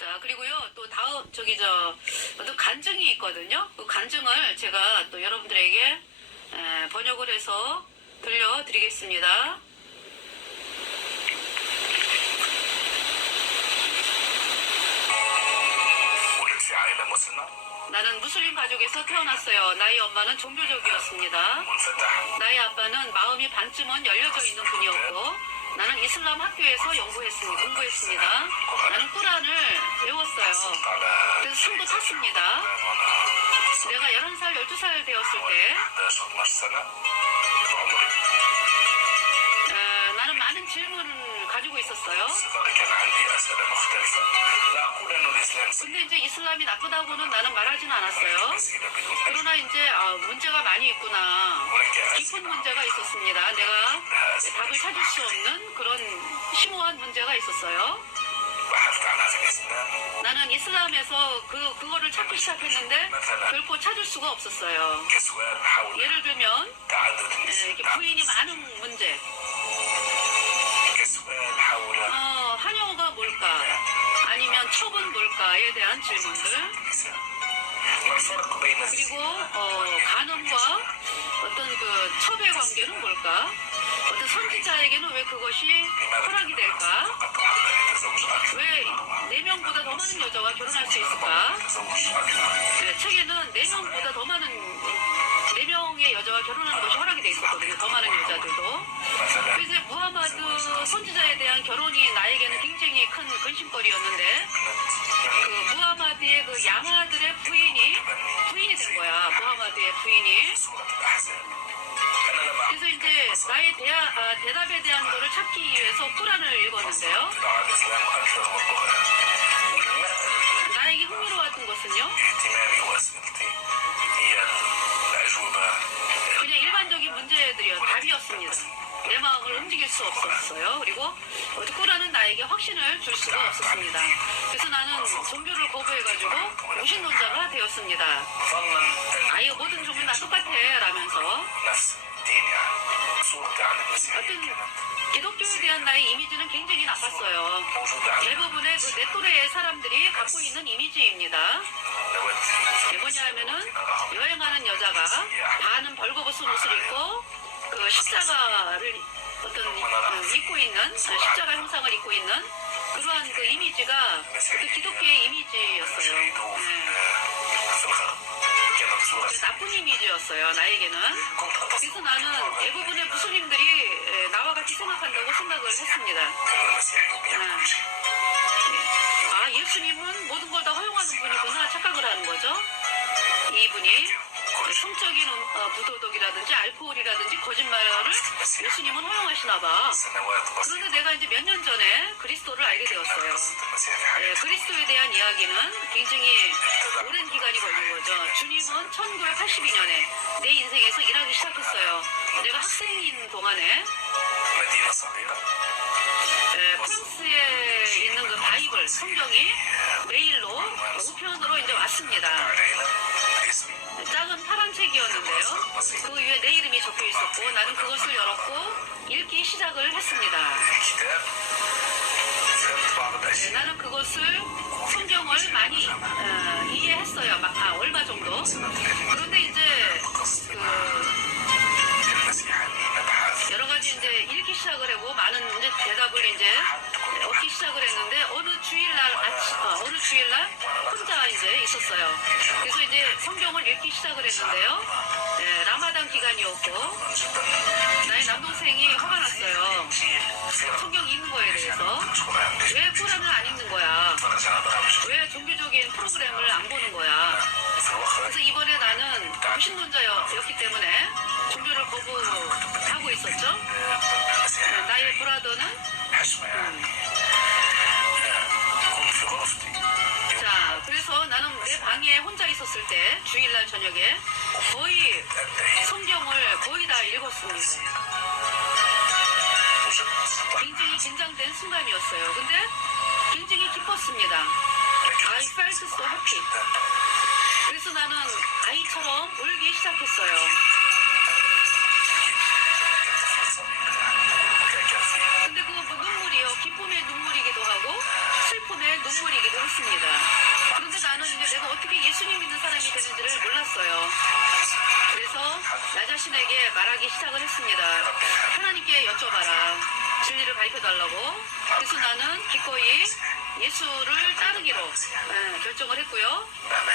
자, 그리고요, 또 다음, 어떤 간증이 있거든요. 그 간증을 제가 또 여러분들에게 번역을 해서 들려드리겠습니다. 나는 무슬림 가족에서 태어났어요. 나의 엄마는 종교적이었습니다. 나의 아빠는 마음이 반쯤은 열려져 있는 분이었고, 나는 이슬람 학교에서 공부했습니다. 나는 꾸란을 배웠어요. 그래서 상도 탔습니다. 내가 11살, 12살 되었을 때 나는 많은 질문을 가지고 있었어요. 근데 이제 이슬람이 나쁘다고는 나는 말하지는 않았어요. 그러나 이제 문제가 많이 있구나. 깊은 문제가 있었습니다. 내가 답을 찾을 수 없는 그런 심오한 문제가 있었어요. 나는 이슬람에서 그거를 찾기 시작했는데 결코 찾을 수가 없었어요. 예를 들면 이렇게 부인이 많은 문제, 한여가 뭘까? 아니면 첩은 뭘까에 대한 질문들, 그리고 간음과 어떤 그 첩의 관계는 뭘까? 어떤 선지자에게는 왜 그것이 허락이 될까? 왜 4명보다 더 많은 여자와 결혼할 수 있을까? 책에는 4명보다 더 많은 4명의 여자와 결혼하는 것이 허락이 돼 있었거든요. 더 많은 여자들도. 그래서 무하마드 선지자에 대한 결혼이 나에게는 굉장히 큰 근심거리였는데, 그 무하마드의 그 양아들의 부인이 된 거야. 무하마드의 부인이. 그래서 이제 나의 대답에 대한 거를 찾기 위해서 꾸란을 읽었는데요. 나에게 흥미로웠던 것은요, 그냥 일반적인 답이었습니다. 내 마음을 움직일 수 없었어요. 그리고 꾸란은 나에게 확신을 줄 수가 없었습니다. 그래서 나는 종교를 거부해가지고 무신론자가 되었습니다. 아예 모든 종교는 다 똑같아 라면서 어떤 기독교에 대한 나의 이미지는 굉장히 나빴어요. 대부분의 내 또래의 사람들이 갖고 있는 이미지입니다. 뭐냐 하면은 여행하는 여자가 반은 벌거벗은 옷을 입고 그 십자가를 입고 있는 십자가 형상을 입고 있는 그러한 그 이미지가 그 기독교의 이미지였어요. 나쁜 이미지였어요, 나에게는. 그래서 나는 대부분의 무슬림들이 나와 같이 생각한다고 생각을 했습니다. 예수님은 모든 걸 다 허용하는 분이구나 착각을 하는 거죠. 이분이 성적인 부도덕이라든지 알코올이라든지 거짓말을 예수님은 허용하시나 봐. 그런데 내가 이제 몇 년 전에 그리스도를 알게 되었어요. 그리스도에 대한 이야기는 굉장히 오랜 기간이 걸린 거죠. 주님은 1982년에 내 인생에서 일하기 시작했어요. 내가 학생인 동안에 프랑스에 있는 그 바이블 성경이 메일로 우편으로 이제 왔습니다. 작은 파란 책이었는데요. 그 위에 내 이름이 적혀 있었고 나는 그것을 열었고 읽기 시작을 했습니다. 나는 그것을 성경을 많이 이해했어요. 얼마 정도. 그런데 이제 여러 가지 이제 읽기 시작을 하고 많은 이제 대답을 이제 얻기 시작을 했는데 어느 주일날 혼자 이제 있었어요. 그래서 이제 성경을 읽기 시작을 했는데요. 라마단 기간이었고 나의 남동생이 화가 났어요. 성경 읽는 거에 대해서 왜 꾸란을 안 읽는 거야? 왜 종교적인 프로그램을 안 보는 거야? 그래서 이번에 나는 무신론자였기 때문에 종교를 거부하고 있었죠. 나의 브라더는 자, 그래서 나는 내 방에 혼자 있었을 때 주일날 저녁에 거의 성경을 거의 다 읽었습니다. 굉장히 긴장된 순간이었어요. 근데 굉장히 기뻤습니다. I felt so happy. 그래서 나는 아이처럼 울기 시작했어요. 근데 그 눈물이요, 기쁨의 눈물이기도 하고 슬픔의 눈물이기도 했습니다. 그런데 나는 이제 내가 어떻게 예수님 믿는 사람이 되는지를 몰랐어요. 그래서 나 자신에게 말하기 시작을 했습니다. 하나님께 여쭤봐라. 진리를 밝혀달라고. 그래서 나는 기꺼이 예수를 따르기로 결정을 했고요.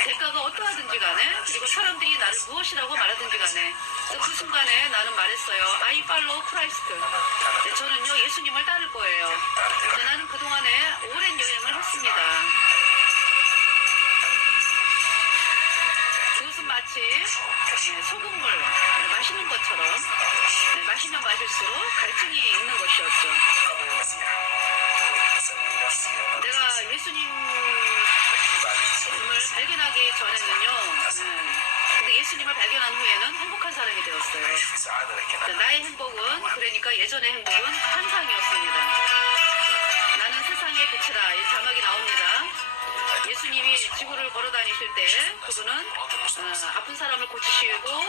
대가가 어떠하든지 간에, 그리고 사람들이 나를 무엇이라고 말하든지 간에, 그 순간에 나는 말했어요. I follow Christ. 저는요 예수님을 따를 거예요. 나는 그동안에 오랜 여행을 했습니다. 그것은 마치 소금물 마시는 것처럼 마시면 마실수록 갈증이 있는 것이었죠. 내가 예수님을 발견하기 전에는요, 근데 예수님을 발견한 후에는 행복한 사람이 되었어요. 나의 행복은, 그러니까 예전의 행복은 환상이었습니다. 나는 세상의 빛이라, 이 자막이 나옵니다. 예수님이 지구를 걸어 다니실 때 그분은 아픈 사람을 고치시고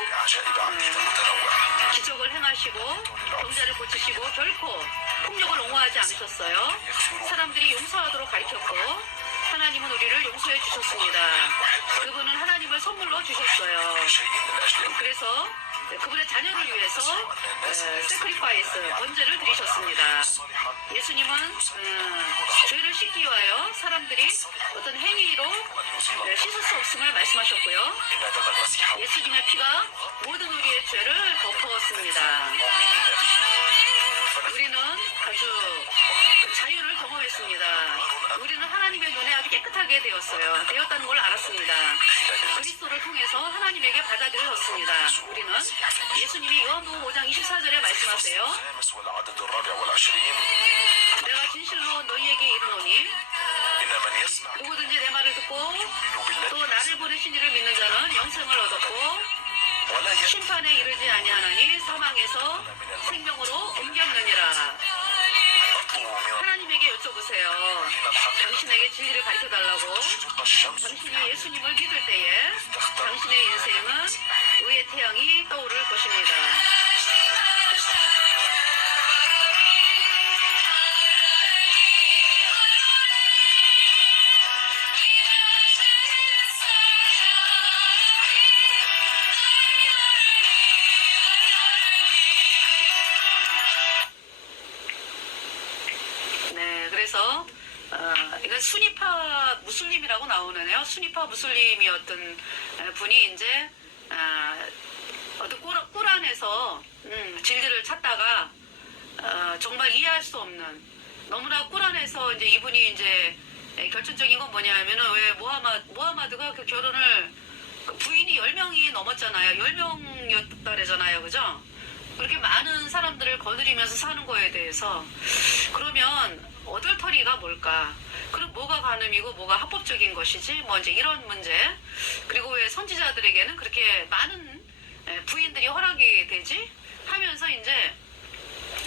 기적을 행하시고 병자를 고치시고 결코 폭력을 옹호하지 않으셨어요. 사람들이 용서하도록 가르쳤고 하나님은 우리를 용서해 주셨습니다. 그분은 하나님을 선물로 주셨어요. 그래서 그분의 자녀를 위해서 세크리파이스, 번제를 드리셨습니다. 예수님은 죄를 씻기 위하여 사람들이 어떤 행위로 씻을 수 없음을 말씀하셨고요. 예수님의 피가 모든 우리의 죄를 덮었습니다. 우리는 아주 자유를 경험했습니다. 우리는 하나님의 눈에 아주 깨끗하게 되었다는 걸 알았습니다. 그리스도를 통해서 하나님에게 받아들여졌습니다. 우리는 예수님이 요한복음 5장 24절에 말씀하세요. 내가 진실로 너희에게 이르노니 누구든지 내 말을 듣고 또 나를 보내신 이를 믿는 자는 영생을 얻었고 심판에 이르지 아니하나니 사망에서 생명으로 옮겼느니라. 하나님에게 여쭤보세요. 당신에게 진리를 가르쳐달라고. 당신이 예수님을 믿을 때에 당신의 인생은 의의 태양이 떠오를 것입니다. 그래서 이건 수니파 무슬림이라고 나오네요. 수니파 무슬림이었던 분이 이제 어떤 꾸란에서 진리를 찾다가 정말 이해할 수 없는, 너무나 꾸란에서 이제 이분이 이제 결정적인 건 뭐냐면은 왜 모하마드가 그 결혼을 부인이 10명이 넘었잖아요. 10명이었다 그러잖아요. 그죠? 그렇게 많은 사람들을 거느리면서 사는 거에 대해서 그러면 어덜터리가 뭘까? 그럼 뭐가 간음이고 뭐가 합법적인 것이지? 뭐 이제 이런 문제. 그리고 왜 선지자들에게는 그렇게 많은 부인들이 허락이 되지? 하면서 이제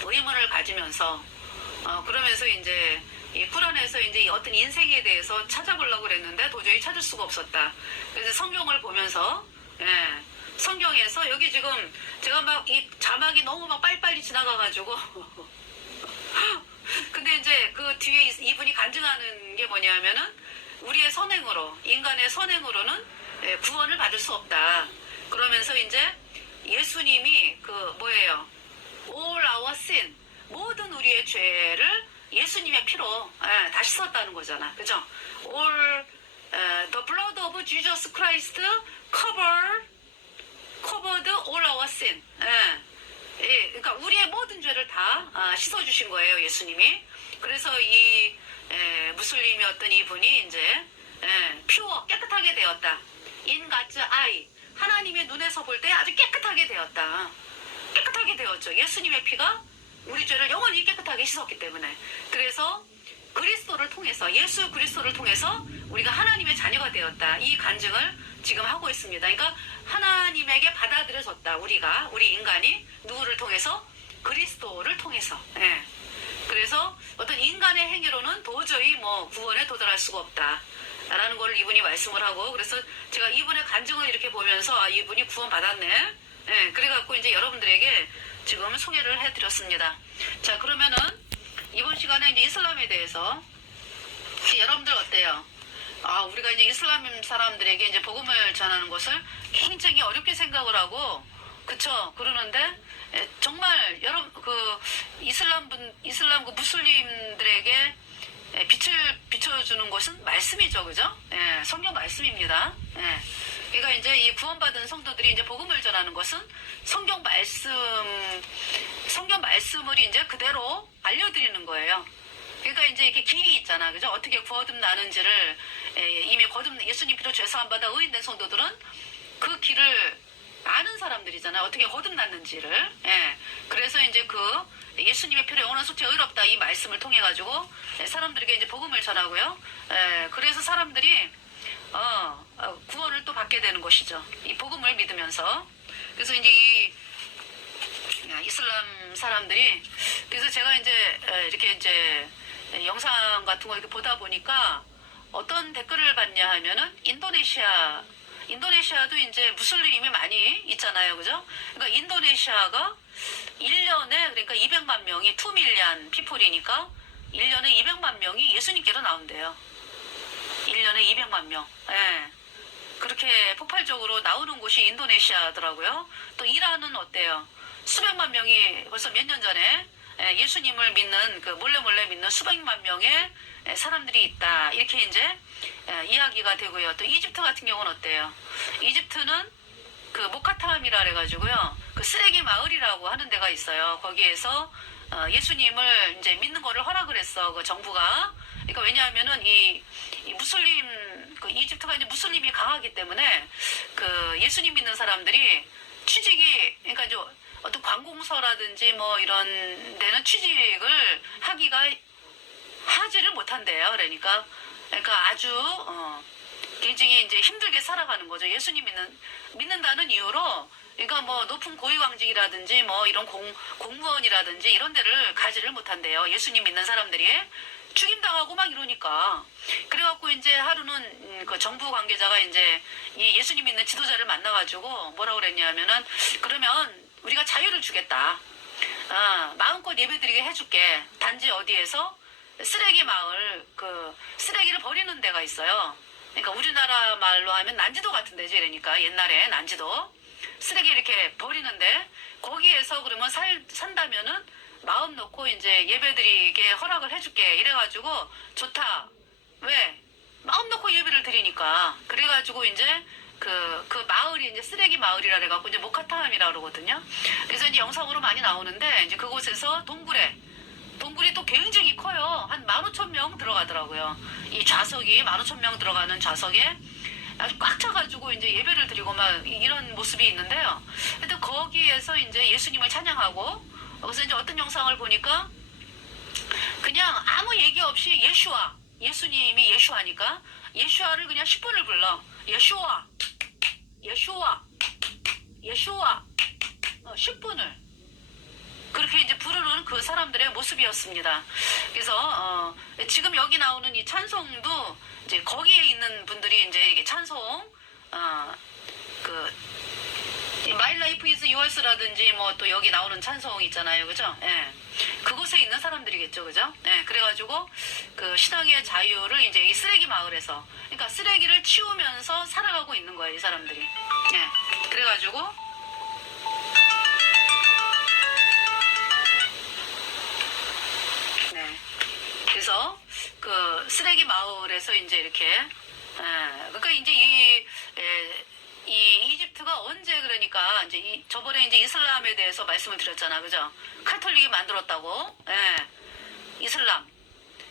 의문을 가지면서 그러면서 이제 이 꾸란에서 이제 어떤 인생에 대해서 찾아보려고 그랬는데 도저히 찾을 수가 없었다. 그래서 성경을 보면서 성경에서 여기 지금 제가 막 이 자막이 너무 막 빨리빨리 지나가가지고 근데 이제 그 뒤에 이분이 간증하는 게 뭐냐면은 우리의 선행으로, 인간의 선행으로는 구원을 받을 수 없다. 그러면서 이제 예수님이 그 뭐예요? All our sin, 모든 우리의 죄를 예수님의 피로 다 씻었다는 거잖아. 그죠? The blood of Jesus Christ covered all our sin. 그러니까 우리의 모든 죄를 다 씻어주신 거예요, 예수님이. 그래서 이 무슬림이었던 이분이 이제 퓨어, 깨끗하게 되었다. In God's eye, 하나님의 눈에서 볼 때 아주 깨끗하게 되었다. 깨끗하게 되었죠. 예수님의 피가 우리 죄를 영원히 깨끗하게 씻었기 때문에. 그래서 그리스도를 통해서, 예수 그리스도를 통해서 우리가 하나님의 자녀가 되었다. 이 간증을 지금 하고 있습니다. 그러니까 하나님에게 받아들여졌다. 우리 인간이 누구를 통해서? 그리스도를 통해서. 그래서 어떤 인간의 행위로는 도저히 뭐 구원에 도달할 수가 없다. 라는 걸 이분이 말씀을 하고, 그래서 제가 이분의 간증을 이렇게 보면서 이분이 구원 받았네. 그래갖고 이제 여러분들에게 지금 소개를 해드렸습니다. 자, 그러면은 이번 시간에 이제 이슬람에 대해서 여러분들 어때요? 우리가 이제 이슬람 사람들에게 이제 복음을 전하는 것을 굉장히 어렵게 생각을 하고, 그쵸? 그러는데, 정말 여러분, 이슬람 그 무슬림들에게 빛을 비춰주는 것은 말씀이죠, 그죠? 성경 말씀입니다. 그러니까 이제 이 구원받은 성도들이 이제 복음을 전하는 것은 성경 말씀을 이제 그대로 알려드리는 거예요. 그러니까 이제 이렇게 길이 있잖아, 그죠? 어떻게 거듭나는지를 이미 예수님 피로 죄사함 받아 의인된 성도들은 그 길을 아는 사람들이잖아요. 어떻게 거듭났는지를. 그래서 이제 예수님의 피로 영원한 속죄 의롭다 이 말씀을 통해 가지고 사람들에게 이제 복음을 전하고요. 그래서 사람들이 구원을 또 받게 되는 것이죠. 이 복음을 믿으면서. 그래서 이제 이 이슬람 사람들이, 그래서 제가 이제 이렇게 이제 영상 같은 거 이렇게 보다 보니까 어떤 댓글을 봤냐 하면은 인도네시아도 이제 무슬림이 많이 있잖아요, 그죠? 그러니까 인도네시아가 1년에 그러니까 200만 명이 2밀리언 피플이니까 1년에 200만 명이 예수님께로 나온대요. 1년에 200만 명. 그렇게 폭발적으로 나오는 곳이 인도네시아더라고요. 또 이란은 어때요? 수백만 명이 벌써 몇 년 전에 예수님을 믿는 몰래 믿는 수백만 명의 사람들이 있다. 이렇게 이제 이야기가 되고요. 또 이집트 같은 경우는 어때요? 이집트는 모카탐이라 그래가지고요. 쓰레기 마을이라고 하는 데가 있어요. 거기에서 예수님을 이제 믿는 거를 허락을 했어. 정부가. 그러니까 왜냐하면은 이 무슬림 이집트가 이제 무슬림이 강하기 때문에 예수님 믿는 사람들이 취직이, 그러니까 이제 어떤 관공서라든지 뭐 이런 데는 취직을 하지를 못한대요. 그러니까 아주 굉장히 이제 힘들게 살아가는 거죠. 예수님 믿는다는 이유로. 그러니까 뭐 높은 고위광직이라든지 뭐 이런 공무원이라든지 이런 데를 가지를 못한대요. 예수님 믿는 사람들이. 죽임당하고 막 이러니까. 그래갖고 이제 하루는 정부 관계자가 이제 이 예수님 믿는 지도자를 만나가지고 뭐라고 그랬냐면은, 그러면 우리가 자유를 주겠다. 마음껏 예배드리게 해줄게. 단지 어디에서? 쓰레기 마을, 쓰레기를 버리는 데가 있어요. 그러니까 우리나라 말로 하면 난지도 같은 데지. 그러니까 옛날에 난지도. 쓰레기 이렇게 버리는데, 거기에서 그러면 산다면은 마음 놓고 이제 예배드리게 허락을 해줄게. 이래가지고 좋다. 왜? 마음 놓고 예배를 드리니까. 그래가지고 이제 그 마을이 이제 쓰레기 마을이라 그래갖고 이제 모카탐이라 그러거든요. 그래서 이제 영상으로 많이 나오는데, 이제 그곳에서 동굴이 또 굉장히 커요. 한 15,000명 들어가더라고요. 이 좌석이 15,000명 들어가는 좌석에 아주 꽉 차가지고 이제 예배를 드리고 막 이런 모습이 있는데요. 하여튼 거기에서 이제 예수님을 찬양하고, 그래서 이제 어떤 영상을 보니까 그냥 아무 얘기 없이 예수님이 예슈아니까 예슈아를 그냥 10분을 불러. 예슈아 10분을 그렇게 이제 부르는 그 사람들의 모습이었습니다. 그래서 지금 여기 나오는 이 찬송도 이제 거기에 있는 분들이 이제 이게 찬송 My Life is Yours라든지 뭐 또 여기 나오는 찬송 있잖아요, 그죠? 그곳에 있는 사람들이겠죠, 그죠? 그래가지고 신앙의 자유를 이제 이 쓰레기 마을에서, 그러니까 쓰레기를 치우면서 살아가고 있는 거예요, 이 사람들이. 그래가지고 그래서 쓰레기 마을에서 이제 이렇게 그러니까 이제 이 이집트가 언제, 그러니까 이제 저번에 이제 이슬람에 대해서 말씀을 드렸잖아, 그죠? 카톨릭이 만들었다고. 이슬람.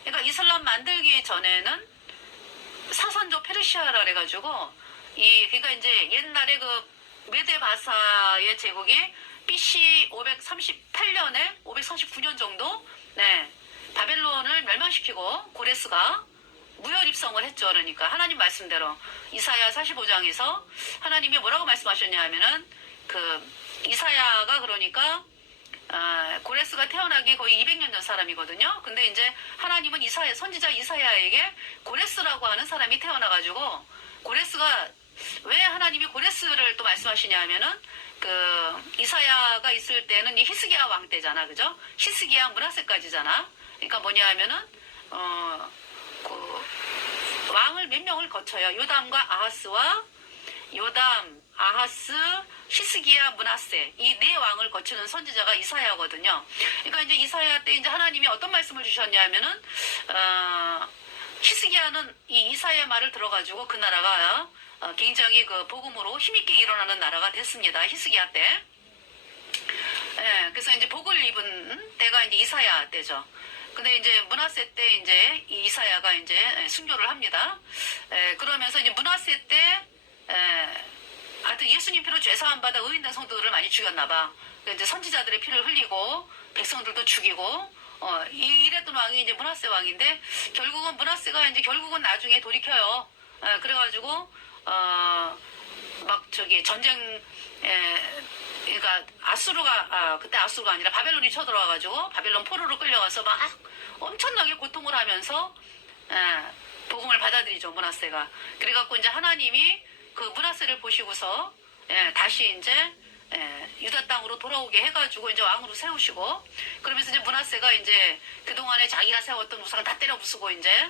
그러니까 이슬람 만들기 전에는 사선조 페르시아라 그래가지고 그러니까 이제 옛날에 메데 바사의 제국이 BC 538년에 539년 정도 바벨론을 멸망시키고 고레스가 무혈입성을 했죠. 그러니까 하나님 말씀대로 이사야 45장에서 하나님이 뭐라고 말씀하셨냐 하면은 이사야가 그러니까 고레스가 태어나기 거의 200년 전 사람이거든요. 근데 이제 하나님은 선지자 이사야에게 고레스라고 하는 사람이 태어나가지고, 고레스가 왜 하나님이 고레스를 또 말씀하시냐 하면은 이사야가 있을 때는 이 히스기야 왕 때잖아, 그죠? 히스기야 문하세까지잖아. 그러니까 뭐냐 하면은 왕을 몇 명을 거쳐요. 요담과 아하스와 요담, 아하스, 히스기야, 므낫세 이 네 왕을 거치는 선지자가 이사야거든요. 그러니까 이제 이사야 때 이제 하나님이 어떤 말씀을 주셨냐면은 히스기야는 이 이사야 말을 들어가지고 그 나라가 굉장히 그 복음으로 힘있게 일어나는 나라가 됐습니다. 히스기야 때. 예, 그래서 이제 복을 입은 때가 이제 이사야 때죠. 근데 이제 므낫세 때 이제 이 이사야가 이제 순교를 합니다. 그러면서 이제 므낫세 때 하여튼 예수님 피로 죄사함 받아 의인된 성도들을 많이 죽였나봐. 이제 선지자들의 피를 흘리고 백성들도 죽이고 이랬던 왕이 이제 므낫세 왕인데 결국은 므낫세가 이제 결국은 나중에 돌이켜요. 그래가지고 막 저기 전쟁 그러니까 아수르가 그때 아수르가 아니라 바벨론이 쳐들어와가지고 바벨론 포로로 끌려가서 막 엄청나게 고통을 하면서 복음을 받아들이죠 므낫세가. 그래갖고 이제 하나님이 그 므낫세를 보시고서 다시 이제 유다 땅으로 돌아오게 해가지고 이제 왕으로 세우시고 그러면서 이제 므낫세가 이제 그 동안에 자기가 세웠던 우상을 다 때려 부수고 이제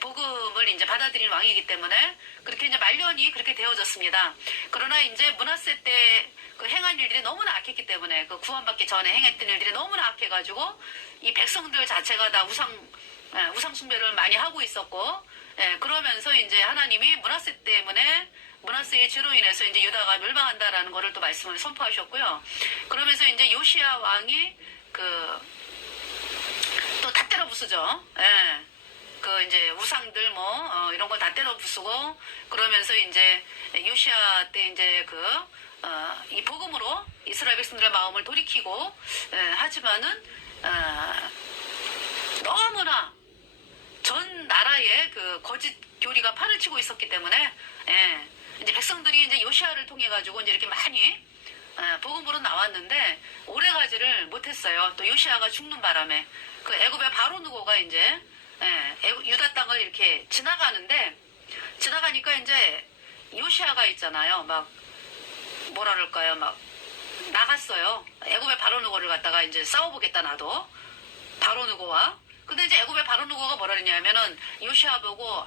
복음을 이제 받아들인 왕이기 때문에 그렇게 이제 말년이 그렇게 되어졌습니다. 그러나 이제 므낫세 때 그 행한 일들이 너무나 악했기 때문에 그 구원받기 전에 행했던 일들이 너무나 악해가지고 이 백성들 자체가 다 우상 숭배를 많이 하고 있었고 그러면서 이제 하나님이 므낫세 때문에 므낫세의 죄로 인해서 이제 유다가 멸망한다라는 거를 또 말씀을 선포하셨고요. 그러면서 이제 요시야 왕이 또 다 때려 부수죠. 그 이제 우상들 뭐 이런 걸 다 때려 부수고 그러면서 이제 요시야 때 이제 이 복음으로 이스라엘 백성들의 마음을 돌이키고 하지만은 너무나 전 나라에 그 거짓 교리가 판을 치고 있었기 때문에 이제 백성들이 이제 요시야를 통해 가지고 이제 이렇게 많이 복음으로 나왔는데 오래가지를 못했어요. 또 요시야가 죽는 바람에 그 애굽의 바로 누고가 이제 유다 땅을 이렇게 지나가니까 이제 요시야가 있잖아요. 막 뭐라 그럴까요? 막 나갔어요. 애굽의 바로 누고를 갖다가 이제 싸워보겠다 나도 바로 누고와. 근데 이제 애굽의 바로 누고가 뭐라 그러냐면은 요시야 보고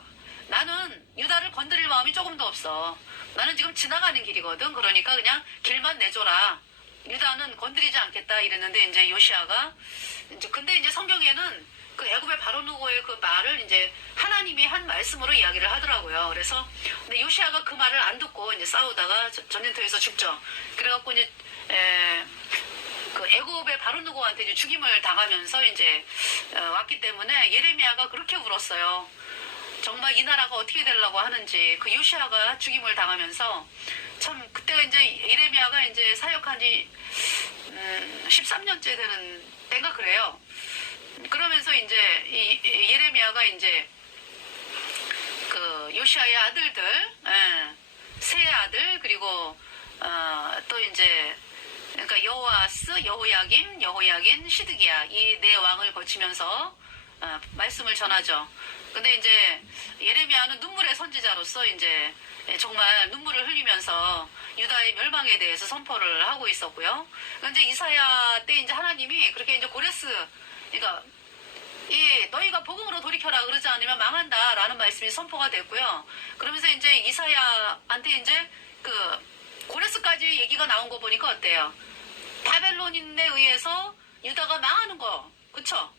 나는 유다를 건드릴 마음이 조금도 없어. 나는 지금 지나가는 길이거든. 그러니까 그냥 길만 내줘라. 유다는 건드리지 않겠다 이랬는데 이제 요시야가 근데 이제 성경에는 그 애굽의 바로 누고의 그 말을 이제 하나님이 한 말씀으로 이야기를 하더라고요. 그래서 근데 요시야가 그 말을 안 듣고 이제 싸우다가 전쟁터에서 죽죠. 그래갖고 이제 그 애굽의 바로 누고한테 이제 죽임을 당하면서 이제 왔기 때문에 예레미야가 그렇게 울었어요. 정말 이 나라가 어떻게 되려고 하는지 그 요시야가 죽임을 당하면서 참 그때가 이제 예레미야가 이제 사역한 지 13년째 되는 때인가 그래요. 그러면서 이제 이 예레미야가 이제 그 요시야의 아들들 세 아들 그리고 또 이제 그러니까 여호아스, 여호야긴, 시드기야 이 네 왕을 거치면서 말씀을 전하죠. 근데 이제 예레미야는 눈물의 선지자로서 이제 정말 눈물을 흘리면서 유다의 멸망에 대해서 선포를 하고 있었고요. 근데 이사야 때 이제 하나님이 그렇게 이제 그러니까 너희가 복음으로 돌이켜라 그러지 않으면 망한다라는 말씀이 선포가 됐고요. 그러면서 이제 이사야한테 이제 그 고레스까지 얘기가 나온 거 보니까 어때요? 바벨론인에 의해서 유다가 망하는 거, 그쵸?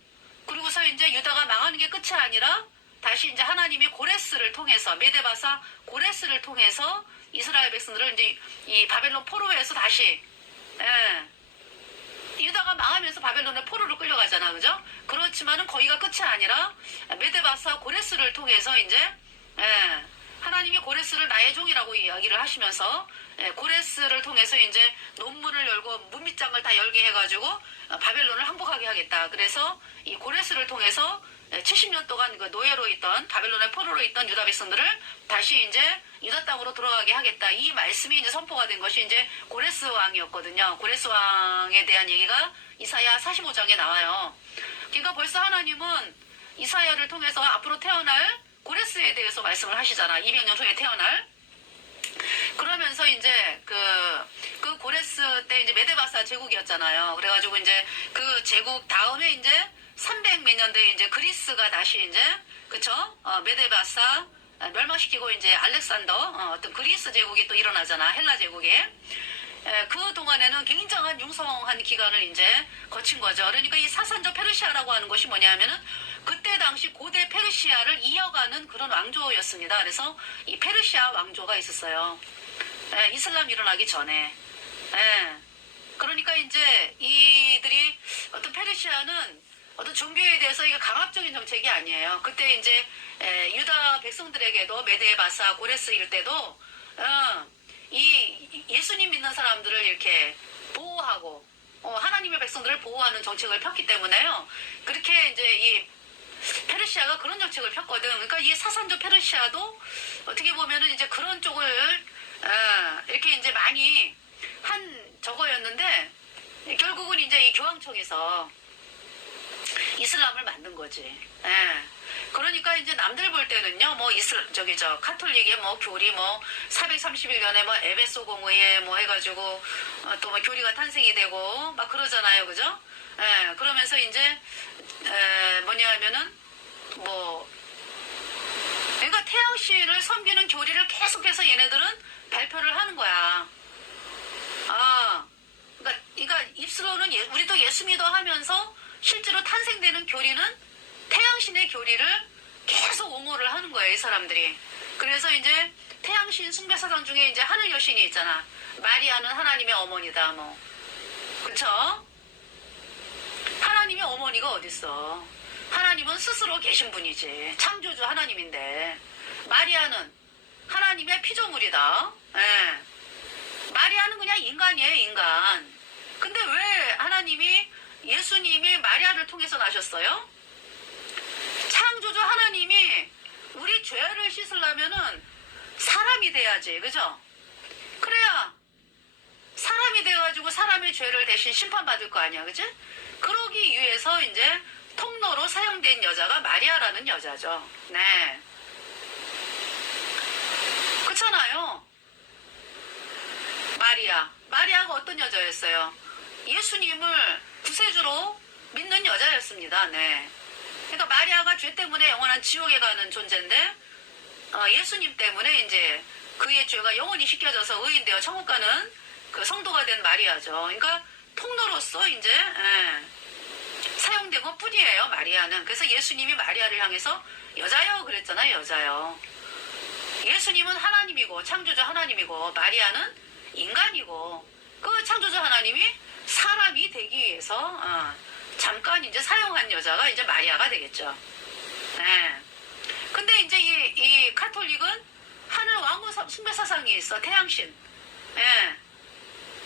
그리고서 이제 유다가 망하는 게 끝이 아니라 다시 이제 하나님이 고레스를 통해서 메데바사 고레스를 통해서 이스라엘 백성들을 이제 이 바벨론 포로에서 다시 유다가 망하면서 바벨론의 포로로 끌려가잖아, 그죠? 그렇지만은 거기가 끝이 아니라 메데바사 고레스를 통해서 이제 하나님이 고레스를 나의 종이라고 이야기를 하시면서 고레스를 통해서 이제 논문을 열고 문밑장을 다 열게 해가지고 바벨론을 항복하게 하겠다. 그래서 이 고레스를 통해서 70년 동안 그 노예로 있던 바벨론의 포로로 있던 유다 백성들을 다시 이제 유다 땅으로 들어가게 하겠다. 이 말씀이 이제 선포가 된 것이 이제 고레스 왕이었거든요. 고레스 왕에 대한 얘기가 이사야 45장에 나와요. 그러니까 벌써 하나님은 이사야를 통해서 앞으로 태어날 고레스에 대해서 말씀을 하시잖아. 200년 후에 태어날. 그러면서 이제 그 고레스 때 이제 메데바사 제국이었잖아요. 그래가지고 이제 그 제국 다음에 이제 300 몇 년대에 이제 그리스가 다시 이제 그쵸? 메데바사 멸망시키고 이제 알렉산더 어떤 그리스 제국이 또 일어나잖아. 헬라 제국에. 그 동안에는 굉장한 융성한 기간을 이제 거친 거죠. 그러니까 이 사산조 페르시아라고 하는 것이 뭐냐면은 그때 당시 고대 페르시아를 이어가는 그런 왕조였습니다. 그래서 이 페르시아 왕조가 있었어요. 이슬람 일어나기 전에. 그러니까 이제 이들이 어떤 페르시아는 어떤 종교에 대해서 이게 강압적인 정책이 아니에요. 그때 이제 유다 백성들에게도 메데 바사 고레스 일때도 이 예수님 믿는 사람들을 이렇게 보호하고 하나님의 백성들을 보호하는 정책을 폈기 때문에요. 그렇게 이제 이 페르시아가 그런 정책을 폈거든. 그러니까 이 사산조 페르시아도 어떻게 보면은 이제 그런 쪽을 이렇게 이제 많이 한 저거였는데 결국은 이제 이 교황청에서 이슬람을 만든 거지. 그러니까 이제 남들 볼 때는요, 뭐 카톨릭의 뭐 교리 뭐 431년에 뭐 에베소 공의회 뭐 해가지고 또 뭐 교리가 탄생이 되고 막 그러잖아요, 그죠? 그러면서 이제 뭐냐 하면은 뭐 그러니까 태양신을 섬기는 교리를 계속해서 얘네들은 발표를 하는 거야. 그러니까 입술로는 우리도 예수 믿어 하면서 실제로 탄생되는 교리는 태양신의 교리를 계속 옹호를 하는 거예요, 이 사람들이. 그래서 이제 태양신 숭배사상 중에 이제 하늘 여신이 있잖아. 마리아는 하나님의 어머니다, 뭐. 그쵸? 하나님의 어머니가 어딨어? 하나님은 스스로 계신 분이지. 창조주 하나님인데. 마리아는 하나님의 피조물이다. 마리아는 그냥 인간이에요, 인간. 근데 왜 예수님이 마리아를 통해서 나셨어요? 창조주 하나님이 우리 죄를 씻으려면은 사람이 돼야지, 그죠? 그래야 사람이 돼가지고 사람의 죄를 대신 심판받을 거 아니야, 그지? 그러기 위해서 이제 통로로 사용된 여자가 마리아라는 여자죠. 네. 그렇잖아요. 마리아가 어떤 여자였어요? 예수님을 구세주로 믿는 여자였습니다. 네. 그러니까 마리아가 죄 때문에 영원한 지옥에 가는 존재인데 예수님 때문에 이제 그의 죄가 영원히 씻겨져서 의인되어 천국 가는 그 성도가 된 마리아죠. 그러니까 통로로서 이제 사용된 것 뿐이에요, 마리아는. 그래서 예수님이 마리아를 향해서 여자요 그랬잖아요, 여자요. 예수님은 하나님이고 창조주 하나님이고 마리아는 인간이고 그 창조주 하나님이 사람이 되기 위해서 잠깐 이제 사용한 여자가 이제 마리아가 되겠죠. 근데 이제 이 카톨릭은 하늘 왕후 숭배 사상이 있어. 태양신.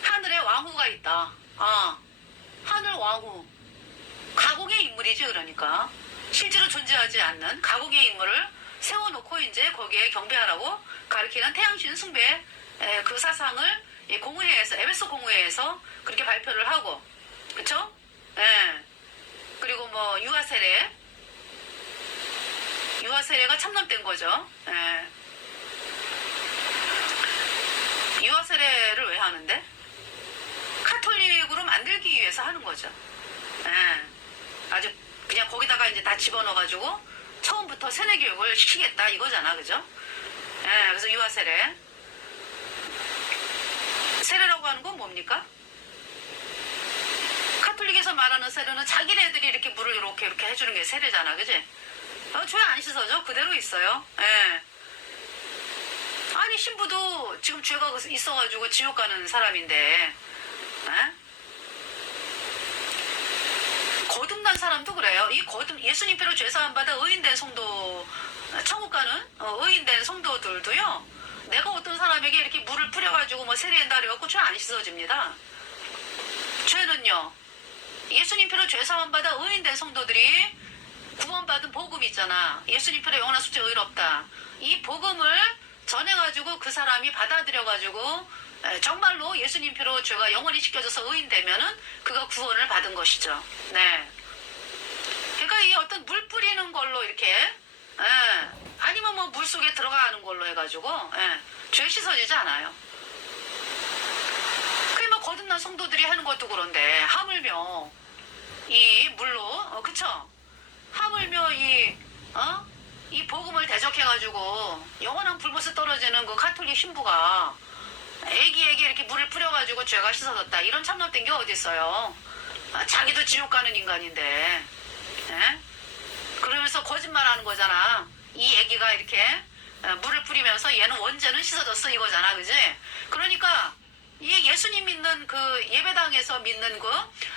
하늘에 왕후가 있다. 하늘 왕후. 가공의 인물이지, 그러니까. 실제로 존재하지 않는 가공의 인물을 세워놓고 이제 거기에 경배하라고 가르치는 태양신 숭배 그 사상을 공의회에서, 에베소 공의회에서 그렇게 발표를 하고, 그쵸? 그리고 뭐, 유아세례가 참남된 거죠. 유아세례를 왜 하는데? 카톨릭으로 만들기 위해서 하는 거죠. 아주 그냥 거기다가 이제 다 집어넣어가지고 처음부터 세뇌 교육을 시키겠다 이거잖아, 그죠? 그래서 유아세례. 세례라고 하는 건 뭡니까? 카톨릭에서 말하는 세례는 자기네들이 이렇게 물을 이렇게 해주는 게 세례잖아, 그지? 죄 안 씻어져? 그대로 있어요. 아니, 신부도 지금 죄가 있어가지고 지옥 가는 사람인데, 거듭난 사람도 그래요. 예수님 배로 죄사함 받아 의인된 성도, 천국 가는 의인된 성도들도요, 내가 어떤 사람에게 이렇게 물을 뿌려가지고 뭐 세례한다 그래갖고 죄 안 씻어집니다. 죄는요, 예수님 피로 죄사함 받아 의인된 성도들이 구원받은 복음이 있잖아. 예수님 피로 영원한 숙제 의롭다. 이 복음을 전해가지고 그 사람이 받아들여가지고 정말로 예수님 피로 죄가 영원히 씻겨져서 의인되면은 그가 구원을 받은 것이죠. 네. 그러니까 이 어떤 물 뿌리는 걸로 이렇게 아니면 뭐 물 속에 들어가는 걸로 해가지고 죄 씻어지지 않아요. 그게 뭐 거듭난 성도들이 하는 것도 그런데 하물며 이 물로 그쵸? 하물며 이 복음을 대적해가지고 영원한 불못에 떨어지는 그 가톨릭 신부가 애기에게 이렇게 물을 뿌려가지고 죄가 씻어졌다. 이런 참남된 게 어디 있어요? 자기도 지옥 가는 인간인데, 예? 그러면서 거짓말하는 거잖아. 이 애기가 이렇게 물을 뿌리면서 얘는 원죄는 씻어졌어 이거잖아, 그지? 그러니까 이 예수님 믿는 그 예배당에서 믿는 그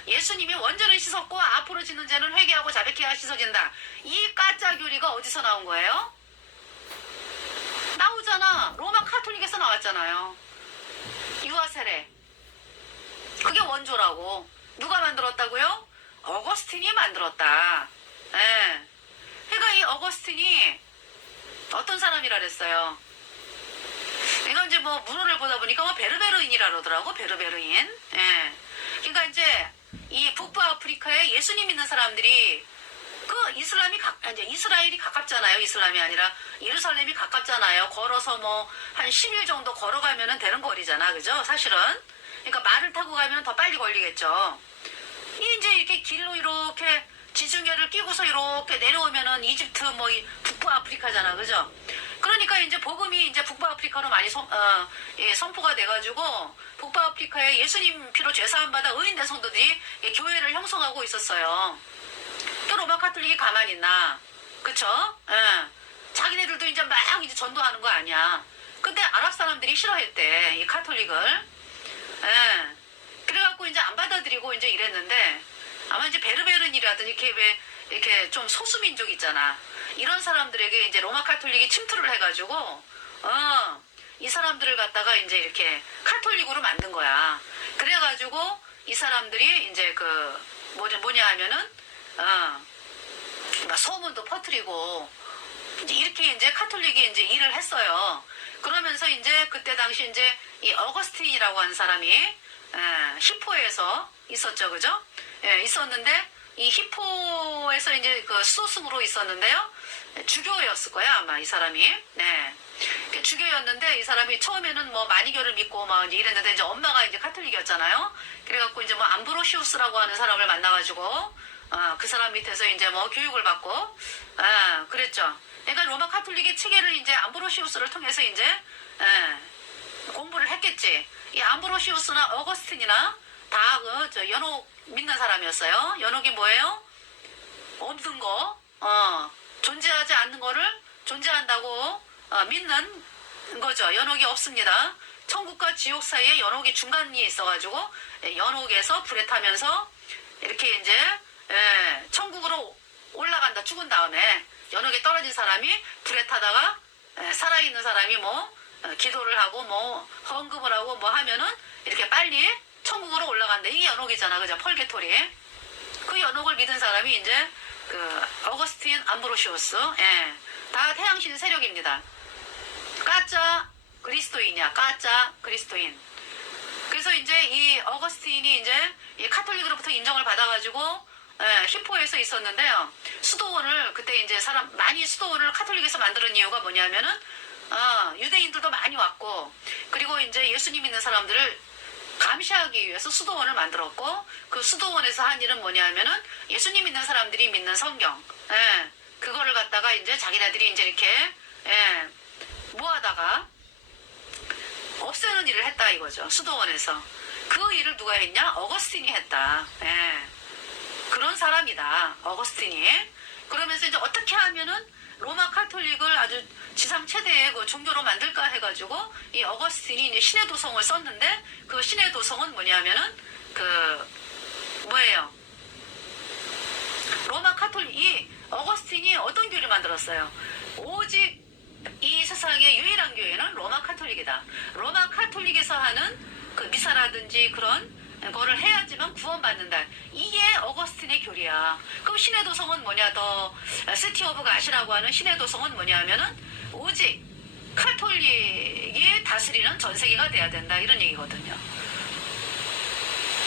예수님이 원죄는 씻었고 앞으로 짓는 죄는 회개하고 자백해야 씻어진다. 이 가짜 교리가 어디서 나온 거예요? 나오잖아. 로마 카톨릭에서 나왔잖아요. 유아세례. 그게 원조라고. 누가 만들었다고요? 어거스틴이 만들었다. 예. 그러니까 이 어거스틴이 어떤 사람이라 그랬어요? 이건 이제 뭐 문헌을 보다 보니까 뭐 베르베르인이라 그러더라고. 베르베르인. 예. 그러니까 이제 이 북부 아프리카에 예수님 믿는 사람들이 그 이제 이스라엘이 가깝잖아요. 이슬람이 아니라 예루살렘이 가깝잖아요. 걸어서 뭐 한 10일 정도 걸어가면은 되는 거리잖아. 그죠? 사실은. 그러니까 말을 타고 가면 더 빨리 걸리겠죠. 이제 이렇게 길로 이렇게 지중해를 끼고서 이렇게 내려오면은 이집트 뭐 북부 아프리카잖아. 그죠? 그러니까 이제 복음이 이제 북부 아프리카로 많이 선포가 돼가지고 북부 아프리카에 예수님 피로 죄사함 받아 의인된 성도들이 교회를 형성하고 있었어요. 또 로마 카톨릭이 가만히 있나? 그쵸? 예. 자기네들도 이제 막 이제 전도하는 거 아니야. 근데 아랍 사람들이 싫어했대, 이 카톨릭을. 예. 그래갖고 이제 안 받아들이고 이제 이랬는데, 아마 이제 베르베른이라든지 이렇게 왜 이렇게 좀 소수민족 있잖아. 이런 사람들에게 이제 로마 카톨릭이 침투를 해가지고, 이 사람들을 갖다가 이제 이렇게 카톨릭으로 만든 거야. 그래가지고 이 사람들이 이제 뭐냐 하면은, 막 소문도 퍼뜨리고, 이제 이렇게 이제 카톨릭이 이제 일을 했어요. 그러면서 이제 그때 당시 이제 이 어거스틴이라고 하는 사람이 히포에서 있었죠, 그죠? 예, 있었는데 이 히포에서 이제 그 수도승으로 있었는데요. 주교였을 거야 아마 이 사람이. 네. 주교였는데 이 사람이 처음에는 뭐 마니교를 믿고 막 이제 이랬는데 이제 엄마가 이제 카톨릭이었잖아요. 그래갖고 이제 뭐 암브로시우스라고 하는 사람을 만나가지고 그 사람 밑에서 이제 뭐 교육을 받고 그랬죠. 그러니까 로마 카톨릭의 체계를 이제 암브로시우스를 통해서 이제 공부를 했겠지. 이 암브로시우스나 어거스틴이나 다 저 연옥 믿는 사람이었어요. 연옥이 뭐예요? 없는 거, 존재하지 않는 거를 존재한다고 믿는 거죠. 연옥이 없습니다. 천국과 지옥 사이에 연옥이 중간이 있어가지고 연옥에서 불에 타면서 이렇게 이제 천국으로 올라간다. 죽은 다음에 연옥에 떨어진 사람이 불에 타다가 살아있는 사람이 뭐 기도를 하고 뭐 헌금을 하고 뭐 하면은 이렇게 빨리 천국으로 올라간다. 이게 연옥이잖아. 그죠? 펄게토리. 그 연옥을 믿은 사람이 이제 그 어거스틴 암브로시우스. 예. 다 태양신 세력입니다. 가짜 그리스도인이야. 가짜 그리스도인. 그래서 이제 이 어거스틴이 이제 이 카톨릭으로부터 인정을 받아가지고 히포에서 있었는데요. 수도원을 그때 이제 많이 수도원을 카톨릭에서 만드는 이유가 뭐냐면은 유대인들도 많이 왔고, 그리고 이제 예수님 믿는 사람들을 감시하기 위해서 수도원을 만들었고, 그 수도원에서 한 일은 뭐냐면은 예수님 믿는 사람들이 믿는 성경, 그거를 갖다가 이제 자기네들이 이제 이렇게 모아다가 없애는 일을 했다 이거죠. 수도원에서. 그 일을 누가 했냐? 어거스틴이 했다. 그런 사람이다. 어거스틴이. 그러면서 이제 어떻게 하면은 로마 카톨릭을 아주 지상 최대의 그 종교로 만들까 해가지고 이 어거스틴이 이제 신의 도성을 썼는데, 그 신의 도성은 뭐냐면은 뭐예요? 로마 카톨릭, 이 어거스틴이 어떤 교리를 만들었어요? 오직 이 세상의 유일한 교회는 로마 카톨릭이다. 로마 카톨릭에서 하는 그 미사라든지 그런 거를 해야지만 구원받는다. 이게 어거스틴의 교리야. 그럼 신의 도성은 뭐냐? 더 시티 오브 갓이라고 하는 신의 도성은 뭐냐 하면은 오직 카톨릭이 다스리는 전 세계가 돼야 된다. 이런 얘기거든요.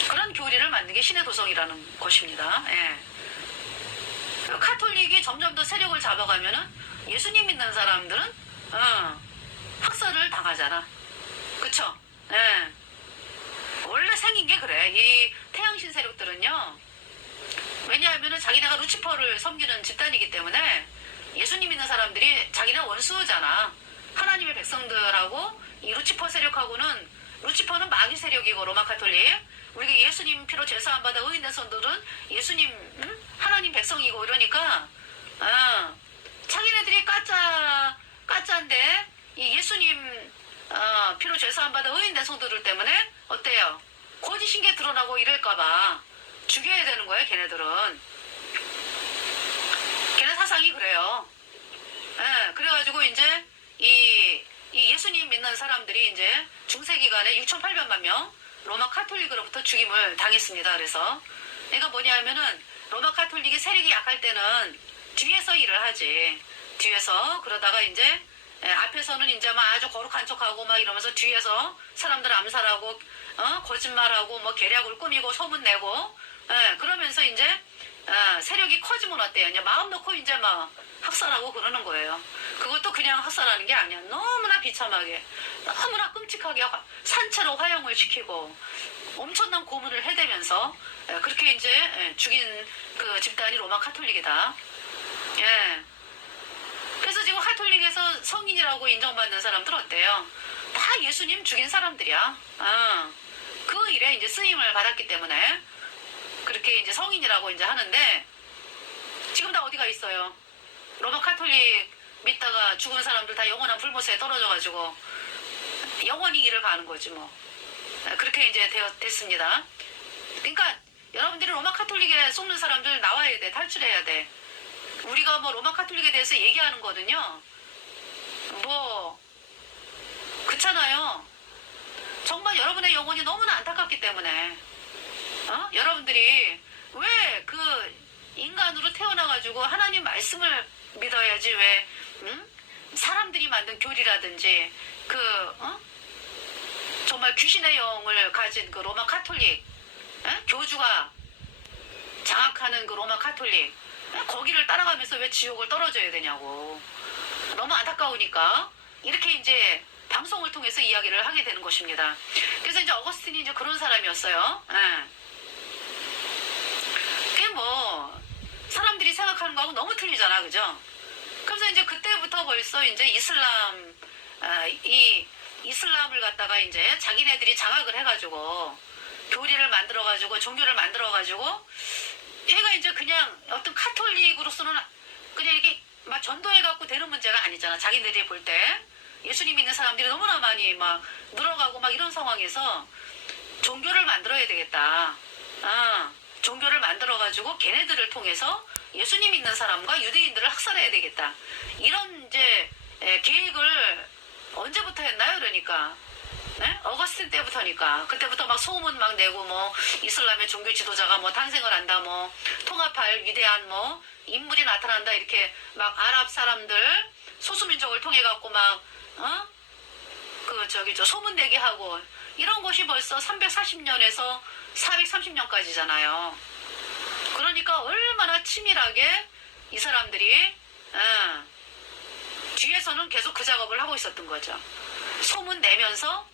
그런 교리를 만든 게 신의 도성이라는 것입니다. 카톨릭이 점점 더 세력을 잡아가면은 예수님 믿는 사람들은 학살을 당하잖아. 그쵸? 원래 생긴 게 그래. 이 태양신 세력들은요. 왜냐하면 자기네가 루치퍼를 섬기는 집단이기 때문에 예수님 믿는 사람들이 자기는 원수잖아. 하나님의 백성들하고 이 루치퍼 세력하고는, 루치퍼는 마귀 세력이고 로마 카톨릭, 우리가 예수님 피로 제사함 받아 의인된 성도들은 예수님 하나님 백성이고 이러니까 자기네들이 까짜인데 이 예수님 피로 제사함 받아 의인된 성도들 때문에 어때요? 거짓인 게 드러나고 이럴까봐 죽여야 되는 거예요. 걔네 사상이 그래요. 그래가지고 이제 이 예수님 믿는 사람들이 이제 중세기간에 6,800만 명 로마 카톨릭으로부터 죽임을 당했습니다. 그래서 얘가 뭐냐면은 로마 카톨릭이 세력이 약할 때는 뒤에서 일을 하지. 뒤에서 그러다가 이제 앞에서는 이제 막 아주 거룩한 척하고 막 이러면서 뒤에서 사람들 암살하고 거짓말하고 뭐 계략을 꾸미고 소문내고 그러면서 이제 세력이 커지면 어때요? 이제 마음 놓고 이제 막 학살하고 그러는 거예요. 그것도 그냥 학살하는 게 아니야. 너무나 비참하게, 너무나 끔찍하게 산채로 화형을 시키고 엄청난 고문을 해대면서 그렇게 이제 죽인 그 집단이 로마 카톨릭이다. 예. 그래서 지금 카톨릭에서 성인이라고 인정받는 사람들 어때요? 다 예수님 죽인 사람들이야. 그 일에 이제 쓰임을 받았기 때문에 그렇게 이제 성인이라고 이제 하는데, 지금 다 어디가 있어요? 로마 카톨릭 믿다가 죽은 사람들 다 영원한 불못에 떨어져가지고 영원히 일을 가는 거지 뭐. 그렇게 이제 됐습니다. 그러니까 여러분들이 로마 카톨릭에 속는 사람들 나와야 돼. 탈출해야 돼. 우리가 뭐 로마 카톨릭에 대해서 얘기하는 거는요, 뭐 그렇잖아요. 정말 여러분의 영혼이 너무나 안타깝기 때문에 여러분들이 왜 그 인간으로 태어나가지고 하나님 말씀을 믿어야지, 왜 사람들이 만든 교리라든지 정말 귀신의 영을 가진 그 로마 카톨릭 교주가 장악하는 그 로마 카톨릭 거기를 따라가면서 왜 지옥을 떨어져야 되냐고. 너무 안타까우니까 이렇게 이제 방송을 통해서 이야기를 하게 되는 것입니다. 그래서 이제 어거스틴이 이제 그런 사람이었어요. 그게 뭐 사람들이 생각하는 거하고 너무 틀리잖아, 그죠? 그래서 이제 그때부터 벌써 이제 이슬람을 갖다가 이제 자기네들이 장악을 해가지고 교리를 만들어가지고 종교를 만들어가지고 얘가 이제 그냥 어떤 카톨릭으로서는 그냥 이렇게 막 전도해갖고 되는 문제가 아니잖아. 자기네들이 볼 때 예수님 믿는 사람들이 너무나 많이 막 늘어가고 막 이런 상황에서 종교를 만들어야 되겠다. 종교를 만들어가지고 걔네들을 통해서 예수님 믿는 사람과 유대인들을 학살해야 되겠다. 이런 이제 계획을 언제부터 했나요? 그러니까 어거스틴 때부터니까. 그때부터 막 소문 막 내고 뭐 이슬람의 종교 지도자가 뭐 탄생을 한다, 뭐 통합할 위대한 뭐 인물이 나타난다, 이렇게 막 아랍 사람들 소수민족을 통해 갖고 막 소문 내게 하고 이런 것이 벌써 340년에서 430년까지잖아요. 그러니까 얼마나 치밀하게 이 사람들이 뒤에서는 계속 그 작업을 하고 있었던 거죠. 소문 내면서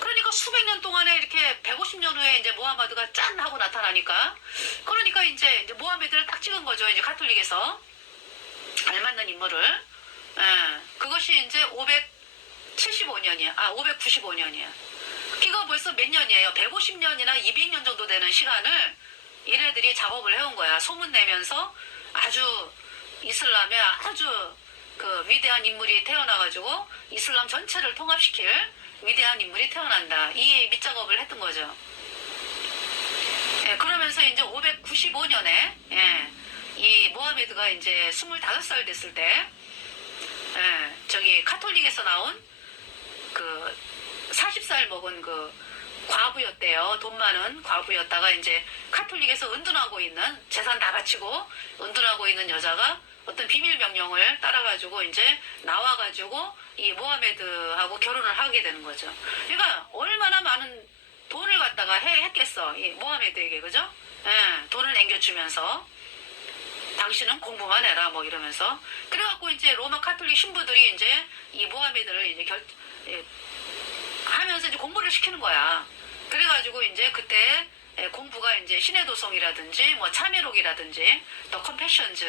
그러니까 수백 년 동안에 이렇게 150년 후에 이제 모하마드가 짠 하고 나타나니까, 그러니까 이제 모하메드를 딱 찍은 거죠. 이제 카톨릭에서 알맞는 인물을. 그것이 이제 575년이야. 595년이야. 그거 벌써 몇 년이에요? 150년이나 200년 정도 되는 시간을 얘네들이 작업을 해온 거야. 소문 내면서 아주 이슬람의 아주 그 위대한 인물이 태어나가지고 이슬람 전체를 통합시킬 위대한 인물이 태어난다. 이 밑작업을 했던 거죠. 그러면서 이제 595년에 이 모하메드가 이제 25살 됐을 때 저기 카톨릭에서 나온 그 40살 먹은 그 과부였대요. 돈 많은 과부였다가 이제 카톨릭에서 은둔하고 있는, 재산 다 바치고 은둔하고 있는 여자가 어떤 비밀 명령을 따라가지고 이제 나와가지고 이 모하메드하고 결혼을 하게 되는 거죠. 그러니까 얼마나 많은 돈을 갖다가 했겠어, 이 모하메드에게, 그죠? 돈을 남겨주면서 당신은 공부만 해라 뭐 이러면서. 그래갖고 이제 로마 카톨릭 신부들이 이제 이 모하메드를 이제 하면서 이제 공부를 시키는 거야. 그래가지고 이제 그때 공부가 이제 신의 도성이라든지 뭐 참회록이라든지 더 컴패션즈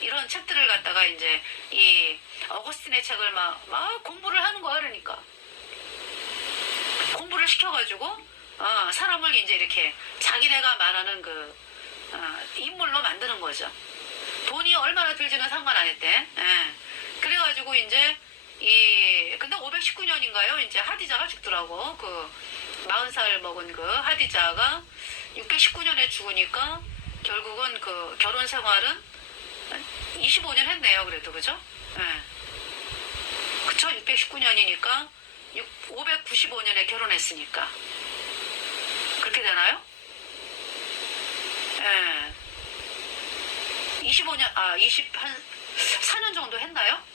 이런 책들을 갖다가 이제 이 어거스틴의 책을 막 공부를 하는 거야. 그러니까 공부를 시켜가지고 사람을 이제 이렇게 자기네가 말하는 그 인물로 만드는 거죠. 돈이 얼마나 들지는 상관 안 했대. 그래가지고 이제 근데 519년인가요? 이제 하디자가 죽더라고. 그 40살 먹은 그 하디자가 619년에 죽으니까 결국은 그 결혼 생활은 25년 했네요. 그래도 그죠? 그쵸? 619년이니까 595년에 결혼했으니까 그렇게 되나요? 25년 4년 정도 했나요?